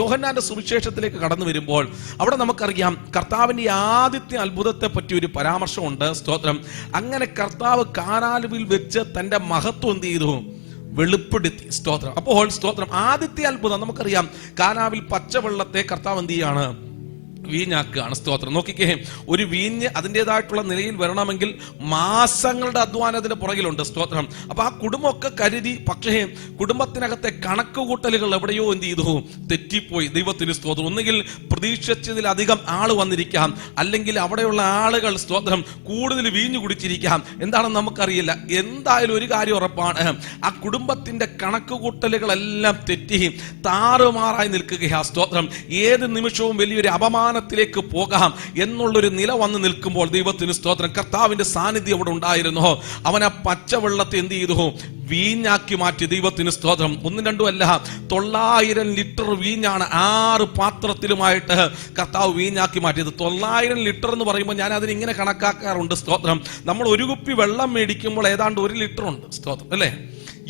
യോഹന്നാന്റെ സുവിശേഷത്തിലേക്ക് കടന്നു വരുമ്പോൾ അവിടെ നമുക്കറിയാം കർത്താവിന്റെ ആദ്യത്തെ അത്ഭുതത്തെ പറ്റി ഒരു പരാമർശമുണ്ട്. സ്തോത്രം. അങ്ങനെ കർത്താവ് കാനാവിൽ വെച്ച് തന്റെ മഹത്വം എന്ത് ചെയ്തു? വെളിപ്പെടുത്തി. സ്തോത്രം. അപ്പോൾ സ്തോത്രം, ആദ്യത്തെ അത്ഭുതം നമുക്കറിയാം, കാനാവിൽ പച്ചവെള്ളത്തെ കർത്താവ് എന്ത് ചെയ്യാണ്? വീഞ്ഞാക്കുകയാണ്. സ്തോത്രം. നോക്കിക്കേ, ഒരു വീഞ്ഞ് അതിൻ്റെതായിട്ടുള്ള നിലയിൽ വരണമെങ്കിൽ മാസങ്ങളുടെ അധ്വാനത്തിന് പുറകിലുണ്ട്. സ്തോത്രം. അപ്പൊ ആ കുടുംബമൊക്കെ കരുതി, പക്ഷേ കുടുംബത്തിനകത്തെ കണക്കുകൂട്ടലുകൾ എവിടെയോ എന്ത് ചെയ്തു? തെറ്റിപ്പോയി. ദൈവത്തിന് സ്തോത്രം. ഒന്നുകിൽ പ്രതീക്ഷിച്ചതിലധികം ആള് വന്നിരിക്കാം, അല്ലെങ്കിൽ അവിടെയുള്ള ആളുകൾ സ്തോത്രം കൂടുതൽ വീഞ്ഞു കുടിച്ചിരിക്കാം. എന്താണെന്ന് നമുക്കറിയില്ല. എന്തായാലും ഒരു കാര്യം ഉറപ്പാണ്, ആ കുടുംബത്തിന്റെ കണക്കുകൂട്ടലുകളെല്ലാം തെറ്റി താറുമാറായി നിൽക്കുകയാ. സ്തോത്രം. ഏത് നിമിഷവും വലിയൊരു ത്തിലേക്ക് പോകാം എന്നുള്ളൊരു നില വന്ന് നിൽക്കുമ്പോൾ ദൈവത്തിന് സ്തോത്രം, കർത്താവിന്റെ സാന്നിധ്യം അവിടെ ഉണ്ടായിരുന്നു. അവൻ ആ പച്ചവെള്ളത്തെ എന്ത് ചെയ്തു? വീഞ്ഞാക്കി മാറ്റി. ദൈവത്തിന് സ്തോത്രം. ഒന്നും രണ്ടും അല്ല, 900 ലിറ്റർ വീഞ്ഞാണ് 6 പാത്രത്തിലുമായിട്ട് കർത്താവ് വീഞ്ഞാക്കി മാറ്റിയത്. 900 ലിറ്റർ എന്ന് പറയുമ്പോൾ ഞാൻ അതിനിങ്ങനെ കണക്കാക്കാറുണ്ട്. സ്തോത്രം. നമ്മൾ ഒരു കുപ്പി വെള്ളം മേടിക്കുമ്പോൾ ഏതാണ്ട് 1 ലിറ്റർ ഉണ്ട്. സ്തോത്രം അല്ലേ?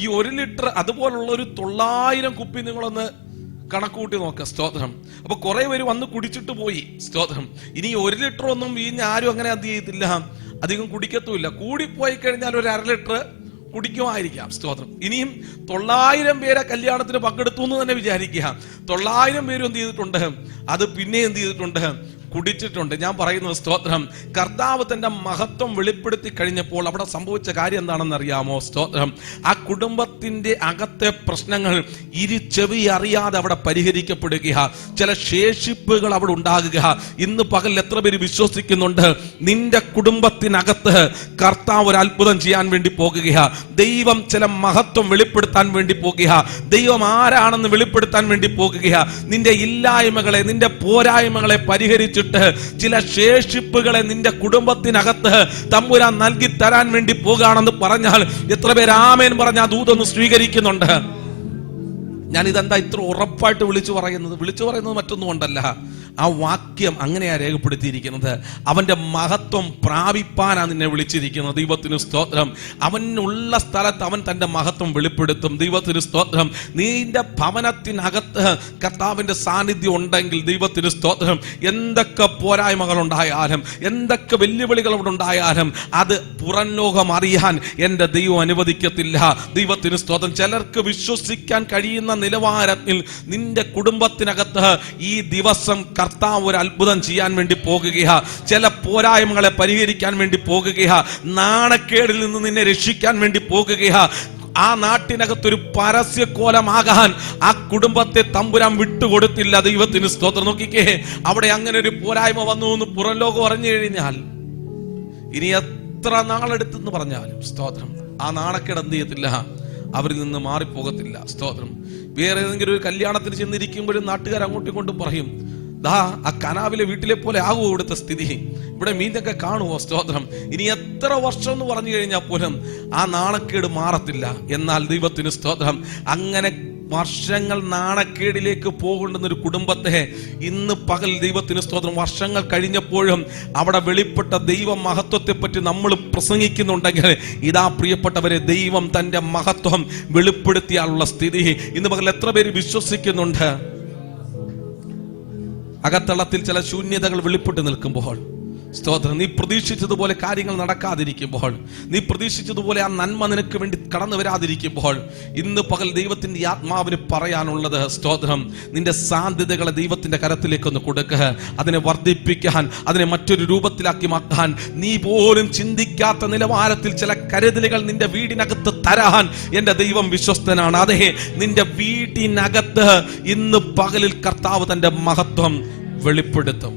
ഈ 1 ലിറ്റർ അതുപോലുള്ള ഒരു 900 കുപ്പി നിങ്ങളൊന്ന് കണക്കൂട്ടി നോക്കുക. സ്തോത്രം. അപ്പൊ കുറെ പേര് വന്ന് കുടിച്ചിട്ട് പോയി. സ്തോത്രം. ഇനി 1 ലിറ്റർ ഒന്നും വീഞ്ഞ് ആരും അങ്ങനെ അത് ചെയ്യത്തില്ല, അധികം കുടിക്കത്തുമില്ല. കൂടിപ്പോയി കഴിഞ്ഞാൽ ഒരു 1/2 ലിറ്റർ കുടിക്കുമായിരിക്കാം. സ്തോത്രം. ഇനിയും 900 പേരെ കല്യാണത്തിന് പങ്കെടുത്തു എന്ന് തന്നെ വിചാരിക്കുക. 900 പേരും എന്ത് ചെയ്തിട്ടുണ്ട്? അത് പിന്നെ എന്ത് ചെയ്തിട്ടുണ്ട്? കുടിച്ചിട്ടുണ്ട്. ഞാൻ പറയുന്നത് സ്തോത്രം, കർത്താവ് തന്റെ മഹത്വം വെളിപ്പെടുത്തി കഴിഞ്ഞപ്പോൾ അവിടെ സംഭവിച്ച കാര്യം എന്താണെന്ന് അറിയാമോ? സ്തോത്രം. ആ കുടുംബത്തിന്റെ അകത്തെ പ്രശ്നങ്ങൾ ചെവി അറിയാതെ അവിടെ പരിഹരിക്കപ്പെടുക, ചില ശേഷിപ്പുകൾ അവിടെ ഉണ്ടാകുക. ഇന്ന് പകൽ എത്ര പേര് വിശ്വസിക്കുന്നുണ്ട് നിന്റെ കുടുംബത്തിനകത്ത് കർത്താവ് ഒരു അത്ഭുതം ചെയ്യാൻ വേണ്ടി പോകുക, ദൈവം ചില മഹത്വം വെളിപ്പെടുത്താൻ വേണ്ടി പോകുക, ദൈവം ആരാണെന്ന് വെളിപ്പെടുത്താൻ വേണ്ടി പോകുക, നിന്റെ ഇല്ലായ്മകളെ, നിന്റെ പോരായ്മകളെ പരിഹരിച്ച് ചില ശേഷിപ്പുകളെ നിന്റെ കുടുംബത്തിനകത്ത് തമ്പുരാൻ നൽകി തരാൻ വേണ്ടി പോകുകയാണെന്ന് പറഞ്ഞാൽ എത്ര പേര് ആമേൻ പറഞ്ഞ ആ ദൂതൊന്ന് സ്വീകരിക്കുന്നുണ്ട്? ഞാൻ ഇതെന്താ ഇത്ര ഉറപ്പായിട്ട് വിളിച്ചു പറയുന്നത് മറ്റൊന്നും കൊണ്ടല്ല, ആ വാക്യം അങ്ങനെയാ രേഖപ്പെടുത്തിയിരിക്കുന്നത്. അവന്റെ മഹത്വം പ്രാപിപ്പാനാ നിന്നെ വിളിച്ചിരിക്കുന്നത്. ദൈവത്തിന് സ്തോത്രം. അവനുള്ള സ്ഥലത്ത് അവൻ തന്റെ മഹത്വം വെളിപ്പെടുത്തും. ദൈവത്തിന് സ്തോത്രം. നിന്റെ ഭവനത്തിനകത്ത് കർത്താവിന്റെ സാന്നിധ്യം ഉണ്ടെങ്കിൽ ദൈവത്തിന് സ്തോത്രം, എന്തൊക്കെ പോരായ്മകൾ ഉണ്ടായാലും, എന്തൊക്കെ വെല്ലുവിളികൾ അവിടെ ഉണ്ടായാലും അത് പുറം ലോകം അറിയാൻ എന്റെ ദൈവം അനുവദിക്കത്തില്ല. ദൈവത്തിന് സ്തോത്രം. ചിലർക്ക് വിശ്വസിക്കാൻ കഴിയുന്ന നിലവാരത്തിൽ നിന്റെ കുടുംബത്തിനകത്ത് ഈ ദിവസം കർത്താവ് ഒരു അത്ഭുതം ചെയ്യാൻ വേണ്ടി പോകുക, ചില പോരായ്മകളെ പരിഹരിക്കാൻ വേണ്ടി പോകുക, നാണക്കേടിൽ നിന്ന് നിന്നെ രക്ഷിക്കാൻ വേണ്ടി പോകുക. ആ നാട്ടിനകത്തൊരു പരസ്യക്കോലമാകാൻ ആ കുടുംബത്തെ തമ്പുരാൻ വിട്ടുകൊടുത്തില്ല. ദൈവത്തിന് സ്തോത്രം. നോക്കിക്കേ, അവിടെ അങ്ങനെ ഒരു പോരായ്മ വന്നു എന്ന് പുറം ലോകം അറിഞ്ഞു കഴിഞ്ഞാൽ ഇനി എത്ര നാളെടുത്തെന്ന് പറഞ്ഞാലും സ്തോത്രം, ആ നാണക്കേട് എന്ത് ചെയ്യത്തില്ല? അവരിൽ നിന്ന് മാറിപ്പോകത്തില്ല. സ്തോത്രം. വേറെ ഏതെങ്കിലും ഒരു കല്യാണത്തിന് ചെന്നിരിക്കുമ്പോഴും നാട്ടുകാർ അങ്ങോട്ടും കൊണ്ട് പറയും, ദാ ആ കനാവിലെ വീട്ടിലെ പോലെ ആകുമോ ഇവിടുത്തെ സ്ഥിതി, ഇവിടെ മീനൊക്കെ കാണുമോ? സ്തോത്രം. ഇനി എത്ര വർഷം എന്ന് പറഞ്ഞു കഴിഞ്ഞാൽ പോലും ആ നാണക്കേട് മാറത്തില്ല. എന്നാൽ ദൈവത്തിന് സ്തോത്രം, അങ്ങനെ വർഷങ്ങൾ നാണക്കേടിലേക്ക് പോകുന്നൊരു കുടുംബത്തെ ഇന്ന് പകൽ ദൈവത്തിന് സ്തോത്രം, വർഷങ്ങൾ കഴിഞ്ഞപ്പോഴും അവിടെ വെളിപ്പെട്ട ദൈവ മഹത്വത്തെ പറ്റി നമ്മൾ പ്രസംഗിക്കുന്നുണ്ടെങ്കിൽ ഇതാ പ്രിയപ്പെട്ടവരെ, ദൈവം തന്റെ മഹത്വം വെളിപ്പെടുത്തിയാലുള്ള സ്ഥിതി ഇന്ന് പകൽ എത്ര പേര് വിശ്വസിക്കുന്നുണ്ട്? അകത്തളത്തിൽ ചില ശൂന്യതകൾ വെളിപ്പെട്ട് നിൽക്കുമ്പോൾ സ്തോത്രം, നീ പ്രതീക്ഷിച്ചതുപോലെ കാര്യങ്ങൾ നടക്കാതിരിക്കുമ്പോൾ, നീ പ്രതീക്ഷിച്ചതുപോലെ ആ നന്മ നിനക്ക് വേണ്ടി കടന്നു വരാതിരിക്കുമ്പോൾ, ഇന്ന് പകൽ ദൈവത്തിന്റെ ആത്മാവിന് പറയാനുള്ളത് സ്തോത്രം, നിന്റെ സാധ്യതകളെ ദൈവത്തിന്റെ കരത്തിലേക്കൊന്ന് കൊടുക്കുക. അതിനെ വർദ്ധിപ്പിക്കാൻ, അതിനെ മറ്റൊരു രൂപത്തിലാക്കി മാറ്റാൻ, നീ പോലും ചിന്തിക്കാത്ത നിലവാരത്തിൽ ചില കരുതലുകൾ നിന്റെ വീടിനകത്ത് തരാൻ എന്റെ ദൈവം വിശ്വസ്തനാണ്. അതെ, നിന്റെ വീടിനകത്ത് ഇന്ന് പകലിൽ കർത്താവ് തന്റെ മഹത്വം വെളിപ്പെടുത്തും.